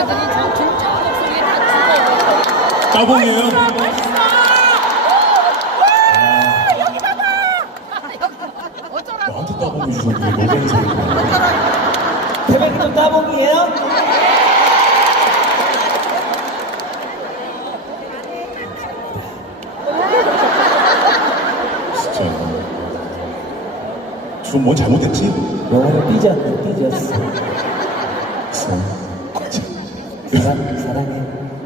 여자들이 참 김정은 목소리에 다 죽어요. 따봉이에요? 나한테 따봉해 주셨는데 너무 잘했네. 태백이도 따봉이에요? 진짜. 지금 뭐 잘못했지? 영어는 삐졌네, 삐졌어. 사랑, 사랑해.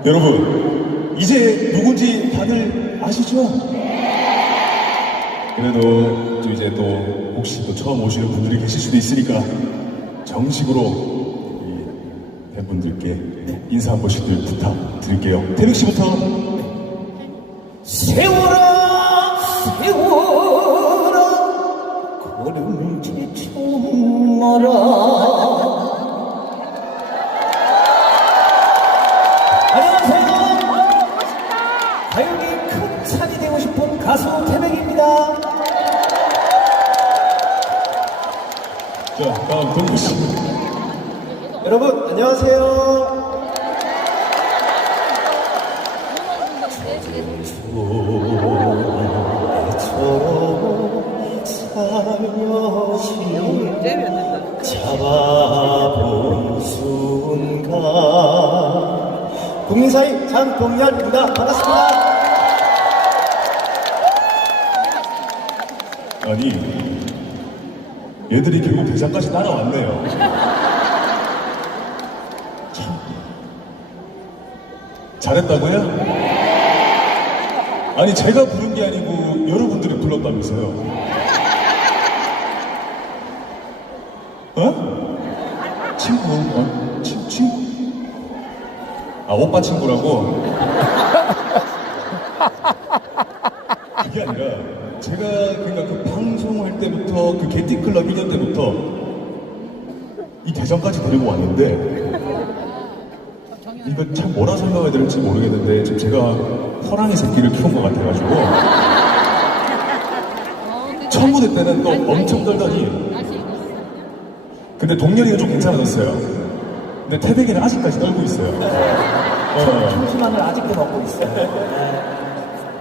여러분, 이제 누군지 다들 아시죠? 그래도 또 이제 또 혹시 또 처음 오시는 분들이 계실 수도 있으니까 정식으로 이 팬분들께 인사 한 번씩들 부탁드릴게요. 태백 씨부터 세월아, 세월아, 걸음지 청마라. 안녕하세요. 가요계 큰 산이 되고 싶은 가수 태백입니다. 자 다음 동구 씨. 여러분, 안녕하세요. 장동열입니다. 반갑습니다. 아니 얘들이 결국 대사까지 따라왔네요. 참. 잘했다고요? 아니 제가 부른 게 아니고 여러분들이 불렀다면서요. 어? 친구, 어? 아 오빠 친구라고? 그게 아니라 제가 그러니까 그 방송할 때부터 그 게티클럽 1년 때부터 이 대전까지 데리고 왔는데 이거 참 뭐라 설명해야 될지 모르겠는데 지금 제가 호랑이 새끼를 키운 것 같아가지고 첫 무대 때는 또 엄청 떨더니 근데 동렬이가 좀 괜찮아졌어요 근데 태백이는 아직까지 떨고 있어요 어, 잠시만을 아직도 먹고 있어요.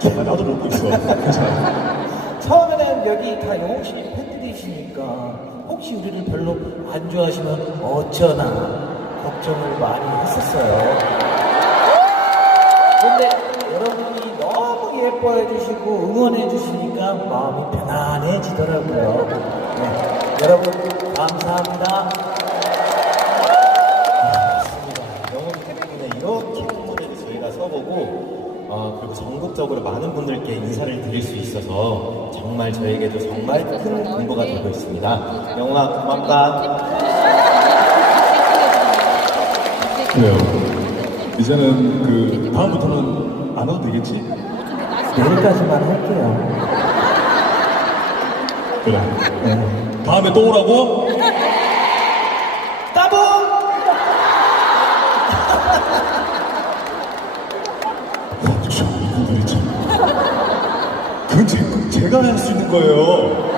아, 나도 먹고 있어 괜찮아 처음에는 여기 다 영웅 씨 팬들이시니까 혹시 우리를 별로 안 좋아하시면 어쩌나 걱정을 많이 했었어요. 근데 여러분이 너무 예뻐해 주시고 응원해 주시니까 마음이 편안해지더라고요. 네, 여러분 감사합니다. 어, 그리고 전국적으로 많은 분들께 인사를 드릴 수 있어서 정말 저에게도 정말 큰 공부가 되고 있습니다. 영웅아 고맙다. 그래요. 이제는 그 다음부터는 안 와도 되겠지? 내일까지만 할게요. 그래. 다음에 또 오라고? 제, 제가 할수 있는 거예요.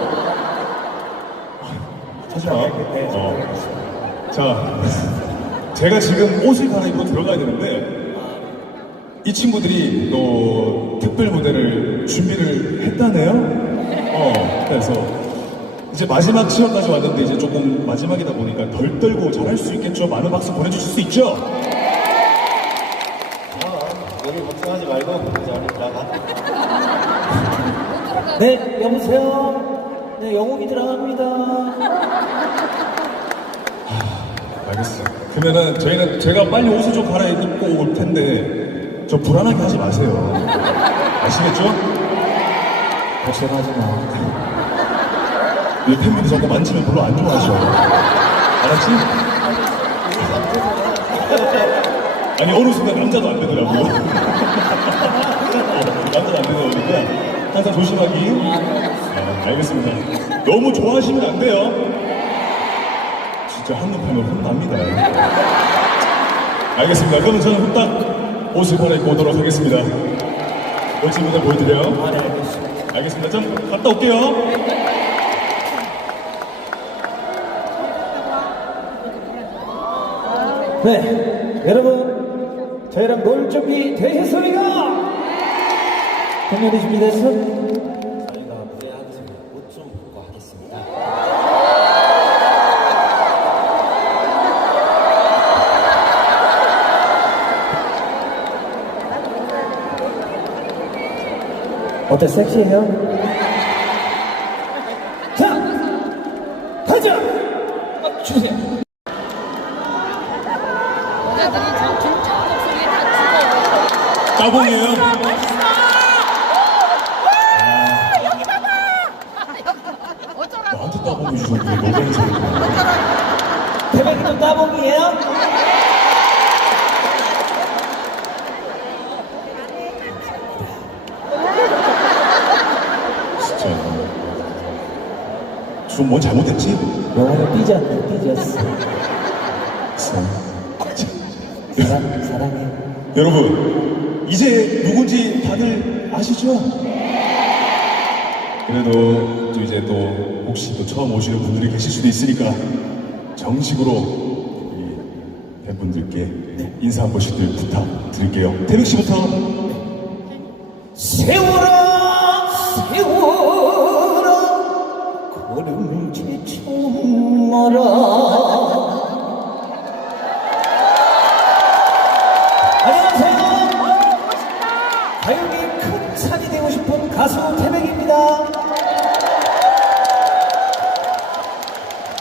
하지 마. 어. 자, 제가 지금 옷을 갈아입고 들어가야 되는데, 이 친구들이 또 특별 무대를 준비를 했다네요? 어, 그래서 이제 마지막 시험까지 왔는데 이제 조금 마지막이다 보니까 덜 떨고 잘할 수 있겠죠? 많은 박수 보내주실 수 있죠? 어, 너무 걱정하지 말고 들어가. 네, 여보세요? 네, 영웅이 들어갑니다. 알겠어. 그러면은 저희는 제가 빨리 옷을 좀 갈아입고 올 텐데 저 불안하게 하지 마세요. 아시겠죠? 걱정하지 마. 이 팬분들 자꾸 만지면 별로 안 좋아하셔. 알았지? 아니 어느 순간 남자도 안 되더라고요. 어, 남자도 안 되더라고요. 항상 조심하기. 네, 알겠습니다. 너무 좋아하시면 안 돼요. 진짜 한눈 팔면 혼납니다. 알겠습니다. 그러면 저는 후딱 옷을 갈아입고 오도록 하겠습니다. 멋진 무대 보여드려요. 아, 네, 알겠습니다. 알겠습니다. 좀 갔다 올게요. 네, 여러분, 저희랑 놀 준비 되셨습니까? 동현이 준비됐어? 저희가 무대하기 전에 옷 좀 벗고 하겠습니다. 어때, 섹시해요? 자, 가자! 어, 주세요. 여자들이 저 중창 목소리에 다 죽어요. 따봉이에요? 태백이도 따봉이에요? 진짜 좀뭐 잘못했지? 영어는 삐졌네, 삐졌어. 사랑, 사랑해. 여러분 이제 누군지 다들 아시죠? 그래도 또 이제 또 혹시 또 처음 오시는 분들이 계실 수도 있으니까 정식으로 우리 팬분들께 인사 한 번씩들 부탁드릴게요. 태백 씨부터 세월아, 세월아, 걸음지 좀 마라.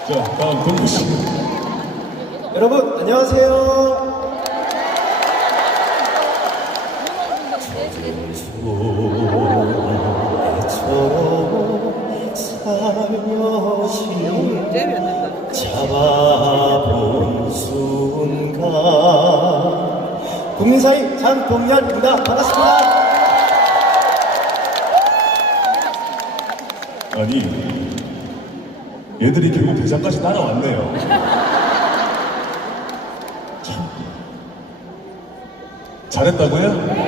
자 다음 동구 씨. 여러분 안녕하세요. 처럼 살며시 잡아본 순간 국민사이 장동현입니다. 반갑습니다. 아니 얘들이 결국 대장까지 따라왔네요. 참 잘했다고요?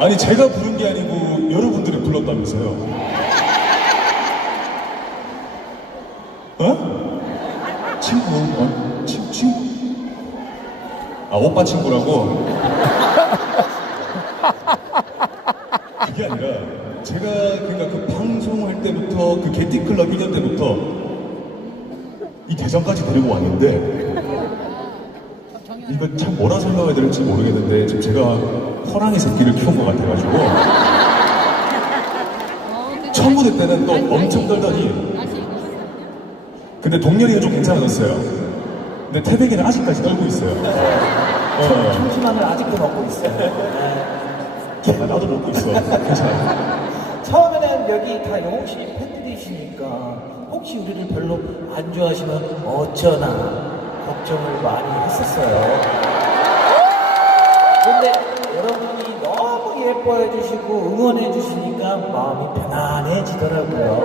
아니 제가 부른 게 아니고 여러분들이 불렀다면서요. 어? 친구, 어? 친, 친구? 아 오빠 친구라고? 그게 아니라 제가 그러니까 그 방송할 때부터 그 게티클럽 1년 때부터 이 대전까지 데리고 왔는데 이거 참 뭐라 설명해야 될지 모르겠는데 지금 제가 호랑이 새끼를 키운 것 같아가지고 청구대 때는 또 엄청 떨더니 근데 동렬이가 좀 괜찮아졌어요. 근데 태백이는 아직까지 떨고 있어요. 어, 청심환을 아직도 먹고 있어요. 아, 나도 먹고 있어. 괜찮아 여기 다 영웅 씨 팬들이시니까 혹시 우리를 별로 안 좋아하시면 어쩌나 걱정을 많이 했었어요. 근데 여러분이 너무 예뻐해 주시고 응원해 주시니까 마음이 편안해지더라고요.